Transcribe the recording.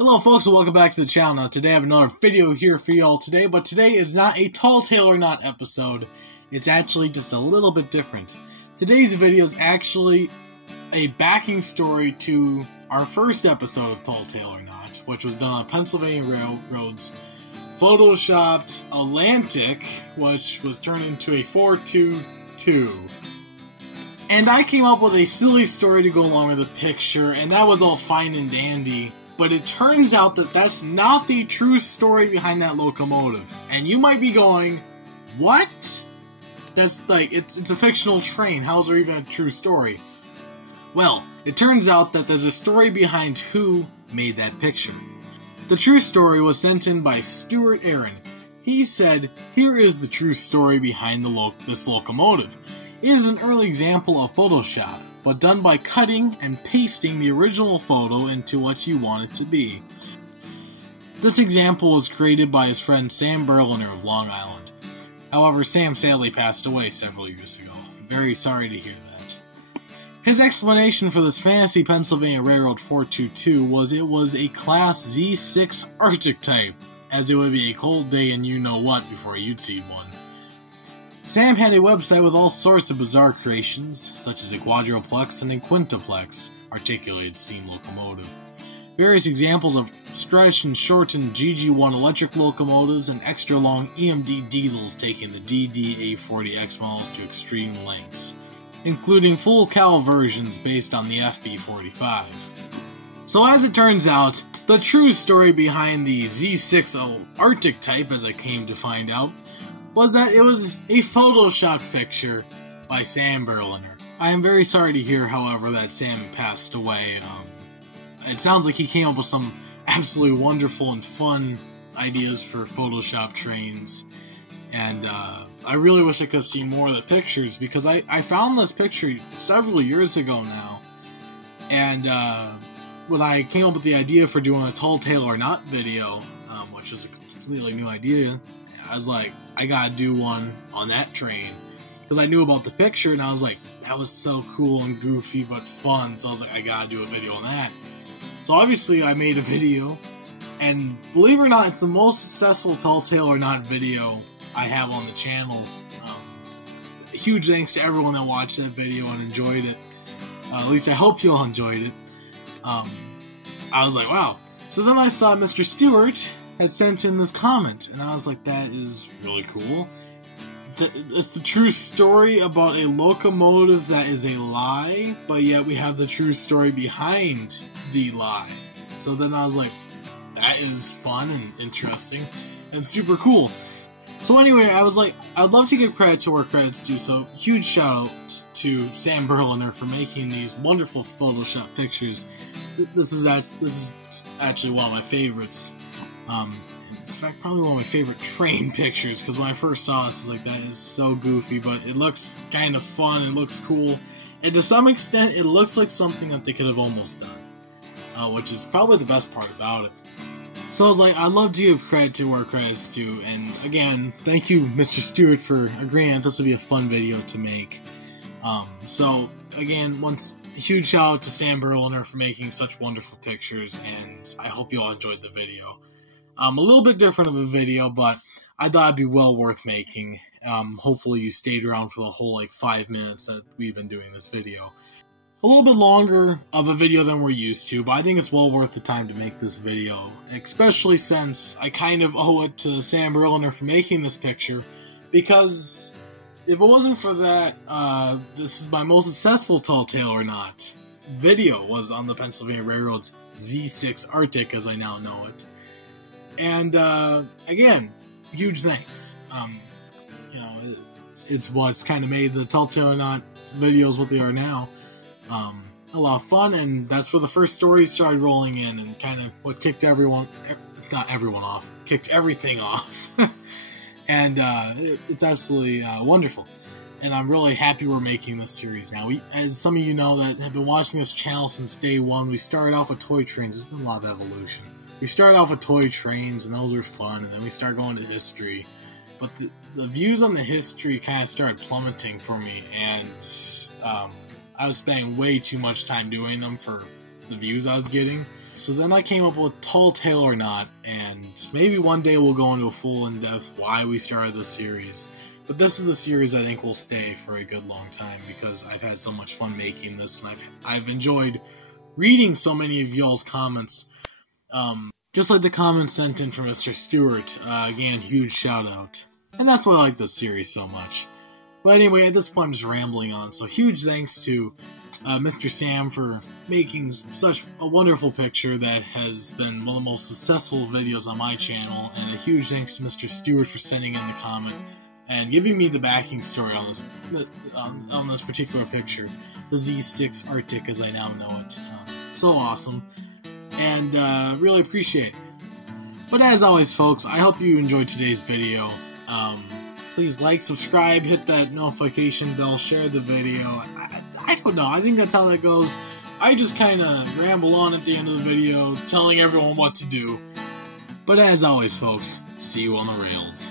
Hello folks and welcome back to the channel. Now today I have another video here for y'all today, but today is not a Tall Tale or Not episode. It's actually just a little bit different. Today's video is actually a backing story to our first episode of Tall Tale or Not, which was done on Pennsylvania Railroad's photoshopped Atlantic, which was turned into a 422. And I came up with a silly story to go along with the picture, and that was all fine and dandy. But it turns out that that's not the true story behind that locomotive. And you might be going, what? That's like, it's a fictional train. How's there even a true story? Well, it turns out that there's a story behind who made that picture. The true story was sent in by Stuart Aaron. He said, here is the true story behind this locomotive. It is an early example of Photoshop, but done by cutting and pasting the original photo into what you want it to be. This example was created by his friend Sam Berliner of Long Island. However, Sam sadly passed away several years ago. Very sorry to hear that. His explanation for this fancy Pennsylvania Railroad 422 was it was a Class Z6 Arctic type, as it would be a cold day and you know what before you'd see one. Sam had a website with all sorts of bizarre creations, such as a quadruplex and a quintuplex articulated steam locomotive. Various examples of stretched and shortened GG1 electric locomotives and extra long EMD diesels taking the DD-A40X models to extreme lengths, including full cowl versions based on the FB45. So as it turns out, the true story behind the Z6 Arctic type, as I came to find out, was that it was a Photoshop picture by Sam Berliner. I am very sorry to hear, however, that Sam passed away. It sounds like he came up with some absolutely wonderful and fun ideas for Photoshop trains, and I really wish I could see more of the pictures, because I found this picture several years ago now, and when I came up with the idea for doing a Tall Tale or Not video, which is a completely new idea, I was like, I gotta do one on that train, because I knew about the picture, and I was like, that was so cool and goofy, but fun, so I was like, I gotta do a video on that. So obviously I made a video, and believe it or not, it's the most successful Tall Tale or Not video I have on the channel. Huge thanks to everyone that watched that video and enjoyed it. At least I hope you all enjoyed it. I was like, wow. So then I saw Mr. Stewart had sent in this comment, and I was like, that is really cool. It's the true story about a locomotive that is a lie, but yet we have the true story behind the lie. So then I was like, that is fun and interesting and super cool. So anyway, I was like, I'd love to give credit to where credit's due, so huge shout out to Sam Berliner for making these wonderful Photoshop pictures. This is actually one of my favorites. In fact, probably one of my favorite train pictures, because when I first saw this, I was like, that is so goofy, but it looks kind of fun, it looks cool, and to some extent, it looks like something that they could have almost done, which is probably the best part about it. So I was like, I'd love to give credit to where credit's due, and again, thank you, Mr. Stewart, for agreeing that this would be a fun video to make. So, again, a huge shout out to Sam Berliner for making such wonderful pictures, and I hope you all enjoyed the video. A little bit different of a video, but I thought it'd be well worth making. Hopefully you stayed around for the whole 5 minutes that we've been doing this video. A little bit longer of a video than we're used to, but I think it's well worth the time to make this video, especially since I kind of owe it to Sam Berliner for making this picture, because if it wasn't for that, this is my most successful Tall Tale or Not video was on the Pennsylvania Railroad's Z6 Arctic, as I now know it. And, again, huge thanks. You know, it's what's kind of made the Tall Tale or Not videos what they are now. A lot of fun, and that's where the first stories started rolling in, and kind of what kicked not everyone off, kicked everything off. And, it's absolutely, wonderful. And I'm really happy we're making this series now. As some of you know that have been watching this channel since day one, we started off with toy trains. There's been a lot of evolution. We started off with toy trains, and those were fun, and then we started going to history. But the views on the history kind of started plummeting for me, and I was spending way too much time doing them for the views I was getting. So then I came up with Tall Tale or Not, and maybe one day we'll go into a full in-depth why we started this series. But this is the series I think will stay for a good long time because I've had so much fun making this, and I've enjoyed reading so many of y'all's comments. Just like the comments sent in from Mr. Stewart. Again, huge shout out. And that's why I like this series so much. But anyway, at this point I'm just rambling on, so huge thanks to Mr. Sam for making such a wonderful picture that has been one of the most successful videos on my channel, and a huge thanks to Mr. Stewart for sending in the comment and giving me the backing story on this particular picture, the Z6 Arctic as I now know it. So awesome, and really appreciate it. But as always, folks, I hope you enjoyed today's video. Please like, subscribe, hit that notification bell, share the video. I don't know, I think that's how that goes. I just kind of ramble on at the end of the video, telling everyone what to do. But as always, folks, see you on the rails.